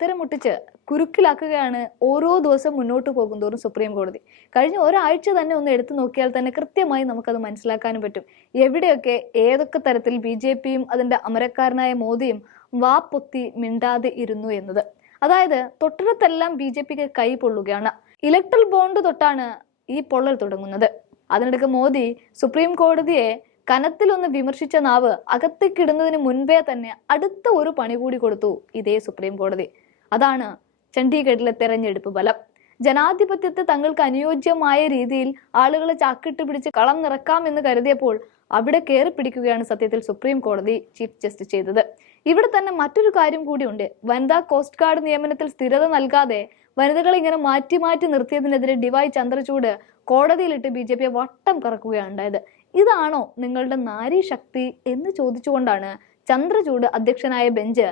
ഉത്തരം മുട്ടിച്ച് കുരുക്കിലാക്കുകയാണ് ഓരോ ദിവസം മുന്നോട്ട് പോകുന്തോറും സുപ്രീം കോടതി. കഴിഞ്ഞ ഒരാഴ്ച തന്നെ ഒന്ന് എടുത്തു നോക്കിയാൽ തന്നെ കൃത്യമായി നമുക്കത് മനസ്സിലാക്കാനും പറ്റും. എവിടെയൊക്കെ ഏതൊക്കെ തരത്തിൽ ബി ജെ പിയും അതിന്റെ അമരക്കാരനായ മോദിയും വാപ്പൊത്തി മിണ്ടാതെ ഇരുന്നു എന്നത്. അതായത് തൊട്ടിടത്തെല്ലാം ബി ജെ പിക്ക് കൈ പൊള്ളുകയാണ്. ഇലക്ട്രൽ ബോണ്ട് തൊട്ടാണ് ഈ പൊള്ളൽ തുടങ്ങുന്നത്. അതിനിടയ്ക്ക് മോദി സുപ്രീം കോടതിയെ കനത്തിലൊന്ന് വിമർശിച്ച നാവ് അകത്തേക്കിടുന്നതിന് മുൻപേ തന്നെ അടുത്ത ഒരു പണി കൂടി കൊടുത്തു ഇതേ സുപ്രീം കോടതി. അതാണ് ചണ്ഡീഗഡിലെ തെരഞ്ഞെടുപ്പ് ഫലം. ജനാധിപത്യത്തെ തങ്ങൾക്ക് അനുയോജ്യമായ രീതിയിൽ ആളുകളെ ചാക്കിട്ട് പിടിച്ച് കളം നിറക്കാം എന്ന് കരുതിയപ്പോൾ അവിടെ കയറി പിടിക്കുകയാണ് സത്യത്തിൽ സുപ്രീം കോടതി ചീഫ് ജസ്റ്റിസ് ചെയ്തത്. ഇവിടെ തന്നെ മറ്റൊരു കാര്യം കൂടിയുണ്ട് വനിതാ കോസ്റ്റ് ഗാർഡ് നിയമനത്തിൽ സ്ഥിരത നൽകാതെ വനിതകളെ ഇങ്ങനെ മാറ്റി മാറ്റി നിർത്തിയതിനെതിരെ ഡിവൈ ചന്ദ്രചൂട് കോടതിയിലിട്ട് ബി ജെ വട്ടം കറക്കുകയാണ് ഉണ്ടായത്. ഇതാണോ നിങ്ങളുടെ നാരി ശക്തി എന്ന് ചോദിച്ചുകൊണ്ടാണ് ചന്ദ്രചൂട് അധ്യക്ഷനായ ബെഞ്ച്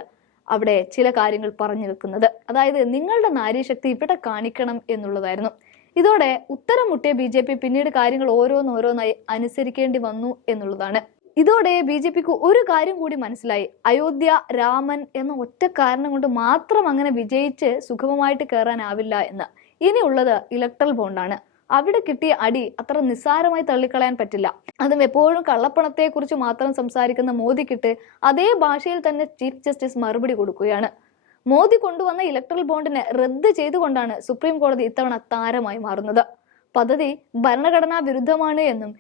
അവിടെ ചില കാര്യങ്ങൾ പറഞ്ഞു വെക്കുന്നത്. അതായത് നിങ്ങളുടെ നാരീശക്തി ഇവിടെ കാണിക്കണം എന്നുള്ളതായിരുന്നു. ഇതോടെ ഉത്തരം മുട്ടിയ ബി ജെ പി പിന്നീട് കാര്യങ്ങൾ ഓരോന്നോരോന്നായി അനുസരിക്കേണ്ടി വന്നു എന്നുള്ളതാണ്. ഇതോടെ ബി ജെ പിക്ക് ഒരു കാര്യം കൂടി മനസ്സിലായി. അയോധ്യ രാമൻ എന്ന ഒറ്റ കാരണം കൊണ്ട് മാത്രം അങ്ങനെ വിജയിച്ച് സുഗമമായിട്ട് കയറാനാവില്ല എന്ന്. ഇനിയുള്ളത് ഇലക്ട്രൽ ബോണ്ടാണ്. അവിടെ കിട്ടിയ അടി അത്ര നിസ്സാരമായി തള്ളിക്കളയാൻ പറ്റില്ല. അതും എപ്പോഴും കള്ളപ്പണത്തെ കുറിച്ച് മാത്രം സംസാരിക്കുന്ന മോദിക്കിട്ട് അതേ ഭാഷയിൽ തന്നെ ചീഫ് ജസ്റ്റിസ് മറുപടി കൊടുക്കുകയാണ്. മോദി കൊണ്ടുവന്ന ഇലക്ട്രൽ ബോണ്ടിനെ റദ്ദ് ചെയ്തുകൊണ്ടാണ് സുപ്രീം കോടതി ഇത്തവണ താരമായി മാറുന്നത്. പദ്ധതി ഭരണഘടനാ വിരുദ്ധമാണ് എന്നും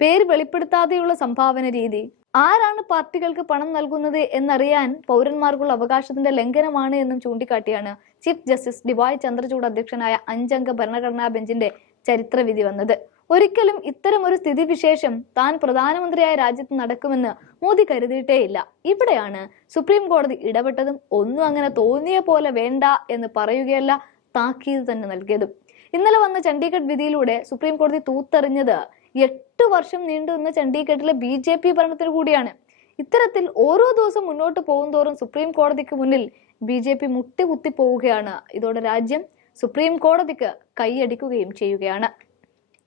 പേര് വെളിപ്പെടുത്താതെയുള്ള സംഭാവന രീതി ആരാണ് പാർട്ടികൾക്ക് പണം നൽകുന്നത് എന്നറിയാൻ പൗരന്മാർക്കുള്ള അവകാശത്തിന്റെ ലംഘനമാണ് എന്നും ചൂണ്ടിക്കാട്ടിയാണ് ചീഫ് ജസ്റ്റിസ് ഡിവായ് ചന്ദ്രചൂഡ് അധ്യക്ഷനായ അഞ്ചംഗ ഭരണഘടനാ ബെഞ്ചിന്റെ ചരിത്രവിധി വന്നത്. ഒരിക്കലും ഇത്തരം ഒരു സ്ഥിതിവിശേഷം താൻ പ്രധാനമന്ത്രിയായ രാജ്യത്ത് നടക്കുമെന്ന് മോദി കരുതിയിട്ടേയില്ല. ഇവിടെയാണ് സുപ്രീം കോടതി ഇടപെട്ടതും ഒന്നും അങ്ങനെ തോന്നിയ പോലെ വേണ്ട എന്ന് പറയുകയല്ല താക്കീത് തന്നെ നൽകിയതും. ഇന്നലെ വന്ന ചണ്ഡീഗഡ് വിധിയിലൂടെ സുപ്രീം കോടതി തൂത്തെറിഞ്ഞത് എട്ട് വർഷം നീണ്ടു നിന്ന ചണ്ഡീഗഡിലെ ബി ജെ പി ഭരണത്തിന് കൂടിയാണ്. ഇത്തരത്തിൽ ഓരോ ദിവസം മുന്നോട്ട് പോകുന്തോറും സുപ്രീം കോടതിക്ക് മുന്നിൽ ബി ജെ പി മുട്ടികുത്തി പോവുകയാണ് ഇതോടെ രാജ്യം സുപ്രീം കോടതിക്ക് കൈയടിക്കുകയും ചെയ്യുകയാണ്